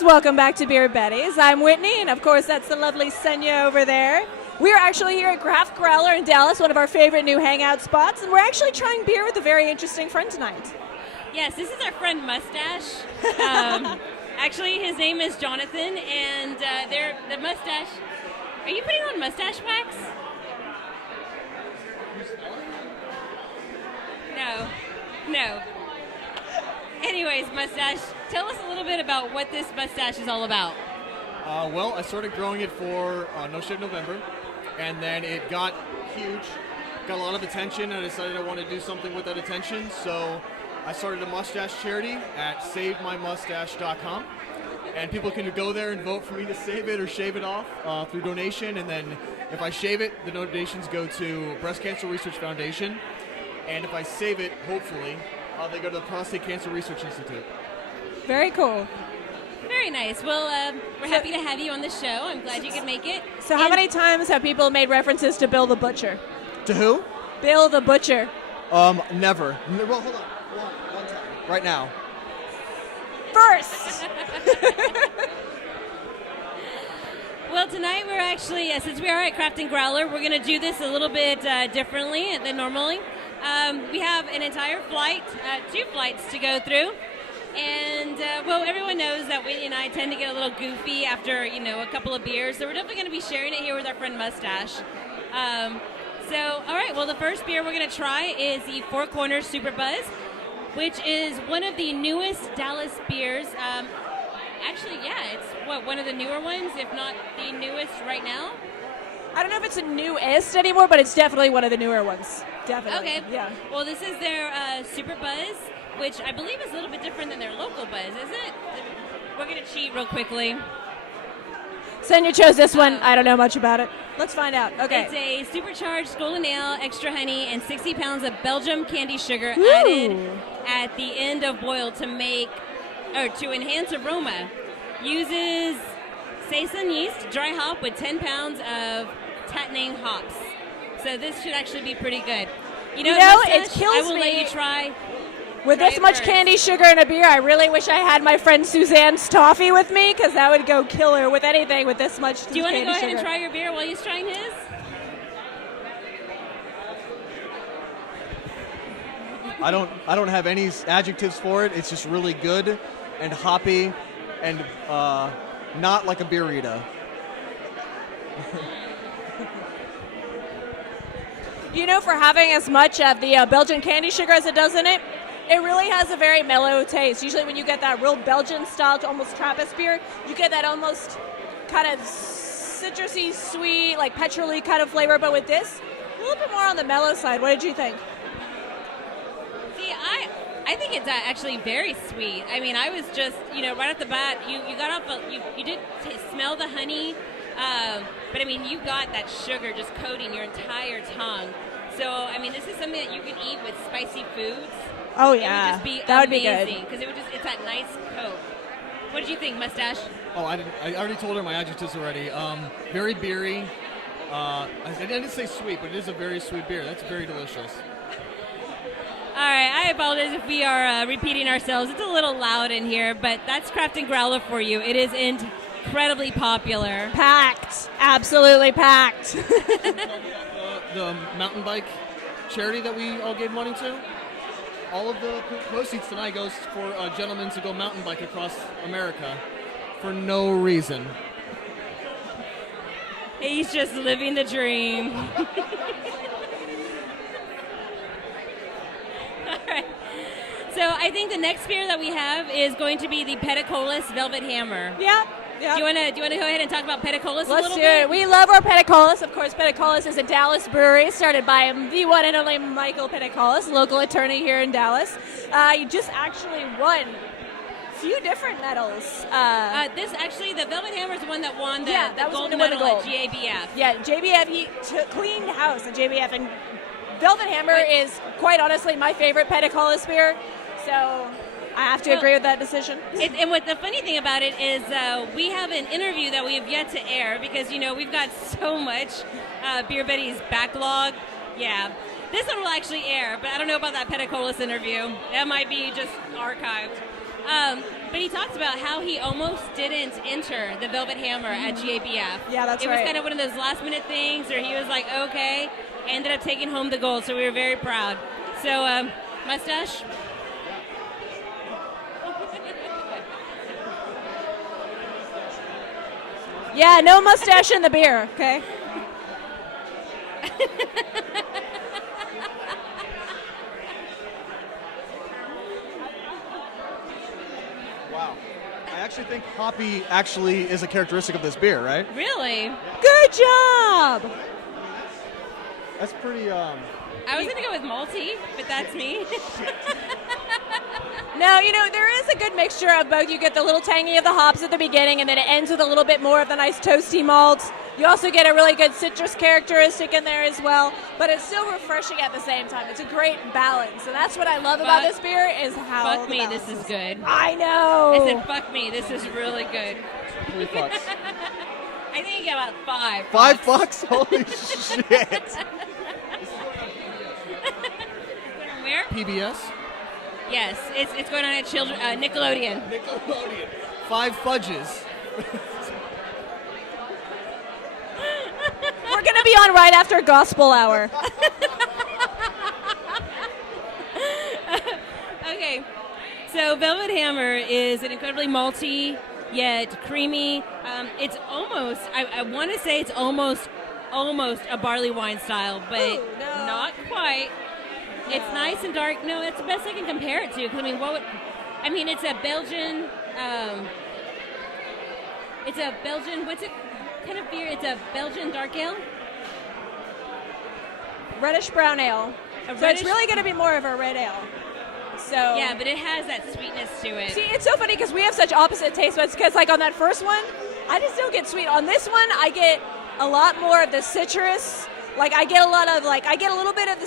folks. Welcome back to Beer Betties. I'm Whitney, and of course, that's the lovely Senia over there. We are actually here at Craft Growler in Dallas, one of our favorite new hangout spots, and we're actually trying beer with a very interesting friend tonight. Yes, this is our friend Mustache. Actually, his name is Jonathan, and they're the Mustache. Are you putting on mustache wax? No. Anyways, Mustache, tell us a little bit about what this mustache is all about. Well, I started growing it for No Shave November, and then it got huge, got a lot of attention, and I decided I wanted to do something with that attention, so I started a mustache charity at SaveMyMustache.com, and people can go there and vote for me to save it or shave it off through donation, and then if I shave it, the donations go to Breast Cancer Research Foundation, and if I save it, hopefully, they go to the Prostate Cancer Research Institute. Very cool. Very nice. Well, we're happy to have you on the show. I'm glad you could make it. So how many times have people made references to Bill the Butcher? To who? Bill the Butcher. Never. Well, hold on. One time. Right now. First! Well, tonight we're actually, since we are at Craft and Growler, we're going to do this a little bit differently than normally. We have an entire flight, 2 flights to go through. And, well, everyone knows that Whitney and I tend to get a little goofy after, a couple of beers. So we're definitely going to be sharing it here with our friend Mustache. All right, well, the first beer we're going to try is the Four Corners Super Buzz, which is one of the newest Dallas beers. It's one of the newer ones, if not the newest right now. I don't know if it's a newest anymore, but it's definitely one of the newer ones. Definitely. Okay. Yeah. Well, this is their Super Buzz, which I believe is a little bit different than their local Buzz, isn't it? We're going to cheat real quickly. Senya chose this one. I don't know much about it. Let's find out. Okay. It's a supercharged golden ale, extra honey, and 60 pounds of Belgium candy sugar Ooh. added at the end of boil to enhance aroma. Uses saison yeast, dry hop with 10 pounds of Tatnang hops. So this should actually be pretty good. It kills me. I will let you try. With this much candy sugar in a beer, I really wish I had my friend Suzanne's toffee with me, because that would go killer with anything with this much candy sugar. Do you want to go ahead and try your beer while he's trying his? I don't have any adjectives for it. It's just really good and hoppy and not like a burrito. For having as much of the Belgian candy sugar as it does in it, it really has a very mellow taste. Usually when you get that real Belgian-style, almost Trappist beer, you get that almost kind of citrusy, sweet, like petrol-y kind of flavor. But with this, a little bit more on the mellow side. What did you think? See, I think it's actually very sweet. I mean, I was just, right off the bat, you got off, you did smell the honey, but I mean, you got that sugar just coating your entire tongue. So, I mean, this is something that you can eat with spicy foods. Oh, yeah. It would just be that amazing, would be good. because it's that nice coat. What did you think, Mustache? Oh, I already told her my adjectives already. Very beery. I didn't say sweet, but it is a very sweet beer. That's very delicious. All right, I apologize if we are repeating ourselves. It's a little loud in here, but that's Craft and Growler for you. It is incredibly popular. Packed. Absolutely packed. The mountain bike charity that we all gave money to, all of the proceeds tonight goes for gentlemen to go mountain bike across America for no reason. He's just living the dream. All right. So I think the next beer that we have is going to be the Peticolas Velvet Hammer. Yeah. Do you want to go ahead and talk about Peticolas a little bit? Let's do it. We love our Peticolas. Of course, Peticolas is a Dallas brewery started by the one and only Michael Peticolas, local attorney here in Dallas. You just actually won a few different medals. The Velvet Hammer is the one that won the gold medal at GABF. Yeah, JBF, he cleaned house at JBF, and Velvet Hammer is, quite honestly, my favorite Peticolas beer. So I have to agree with that decision. And what the funny thing about it is we have an interview that we have yet to air because, we've got so much Beer Betty's backlog. Yeah. This one will actually air, but I don't know about that Peticolas interview. That might be just archived. But he talks about how he almost didn't enter the Velvet Hammer at GABF. Yeah, that's It right. was kind of one of those last-minute things where he was like, okay, ended up taking home the gold, so we were very proud. So, Mustache? Yeah, no mustache in the beer, okay? Wow. I actually think hoppy actually is a characteristic of this beer, right? Really? Good job! That's pretty, I was going to go with malty, but that's me. No, you know, there is a good mixture of both. You get the little tangy of the hops at the beginning, and then it ends with a little bit more of the nice toasty malts. You also get a really good citrus characteristic in there as well, but it's still refreshing at the same time. It's a great balance, and that's what I love about this beer is how Fuck the me, balance this is good. I know. I said, fuck me, this is really good. 3 bucks. I think you got about 5. 5 bucks? Holy shit. Where? PBS. Yes, it's going on at Nickelodeon. Nickelodeon. 5 fudges. We're going to be on right after gospel hour. Okay, so Velvet Hammer is an incredibly malty yet creamy. It's almost, I want to say it's almost a barley wine style, but Ooh, no. not quite. It's nice and dark. No, it's the best I can compare it to. 'Cause I mean, it's a Belgian. What's it kind of beer? It's a Belgian dark ale. Reddish brown ale. So it's really going to be more of a red ale. So Yeah, but it has that sweetness to it. See, it's so funny because we have such opposite taste buds. Because like on that first one, I just don't get sweet. On this one, I get a lot more of the citrus. Like I get a little bit of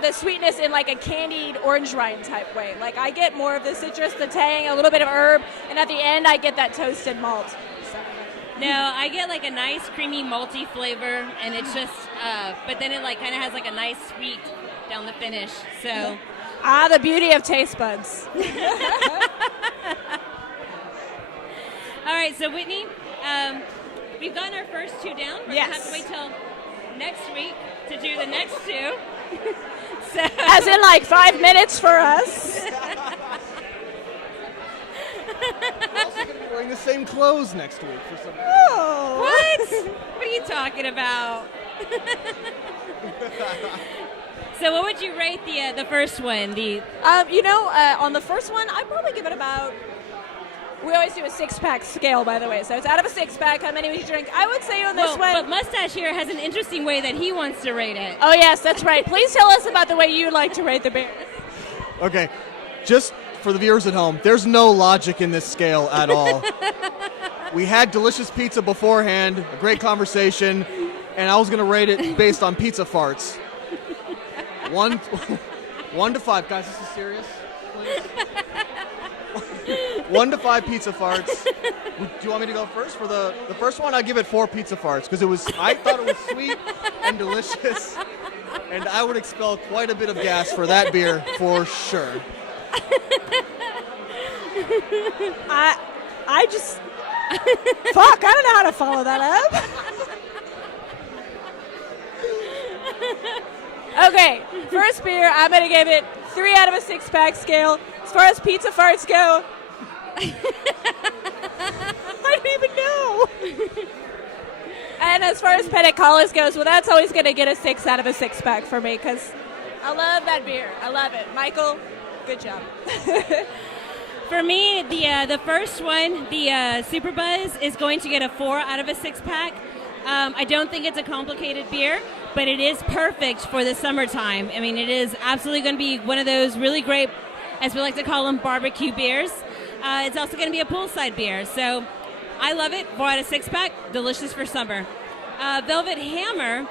the sweetness in like a candied orange rind type way. Like I get more of the citrus, the tang, a little bit of herb, and at the end I get that toasted malt. So. No, I get like a nice creamy malty flavor, and it's just, but then it like kind of has like a nice sweet down the finish. So. The beauty of taste buds. All right, so Whitney, we've gotten our first 2 down. We're gonna have to wait till next week to do the next 2. So. As in like 5 minutes for us. We're also going to be wearing the same clothes next week for some Oh. What? What are you talking about? So what would you rate the first one? On the first one, I'd probably give it about. We always do a 6-pack scale, by the way. So it's out of a 6-pack. How many would you drink? I would say on this one. But Mustache here has an interesting way that he wants to rate it. Oh yes, that's right. Please tell us about the way you like to rate the beer. Okay, just for the viewers at home, there's no logic in this scale at all. We had delicious pizza beforehand, a great conversation, and I was going to rate it based on pizza farts. 1 to 5. Guys, this is serious? Please? 1 to 5 pizza farts. Do you want me to go first? For the first one, I give it 4 pizza farts because I thought it was sweet and delicious, and I would expel quite a bit of gas for that beer for sure. I just fuck. I don't know how to follow that up. Okay, first beer. I'm gonna give it 3 out of a 6-pack scale. As far as pizza farts go, I don't even know. And as far as penne collas goes, well, that's always gonna get a 6 out of a 6-pack for me because I love that beer. I love it. Michael, good job. For me, the first one, the Super Buzz, is going to get a 4 out of a 6-pack. I don't think it's a complicated beer, but it is perfect for the summertime. I mean, it is absolutely going to be one of those really great, as we like to call them, barbecue beers. It's also going to be a poolside beer. So I love it. 4 out of 6-pack, delicious for summer. Velvet Hammer,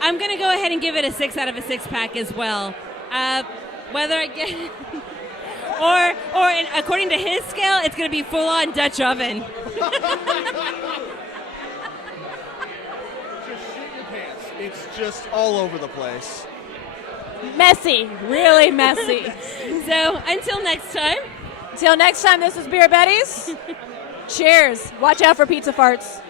I'm going to go ahead and give it a 6 out of a 6-pack as well. Whether I get... or according to his scale, it's going to be full-on Dutch oven. Just shit your pants. It's just all over the place. Messy, really messy. So until next time, Until next time, this is Beer Betty's. Cheers. Watch out for pizza farts.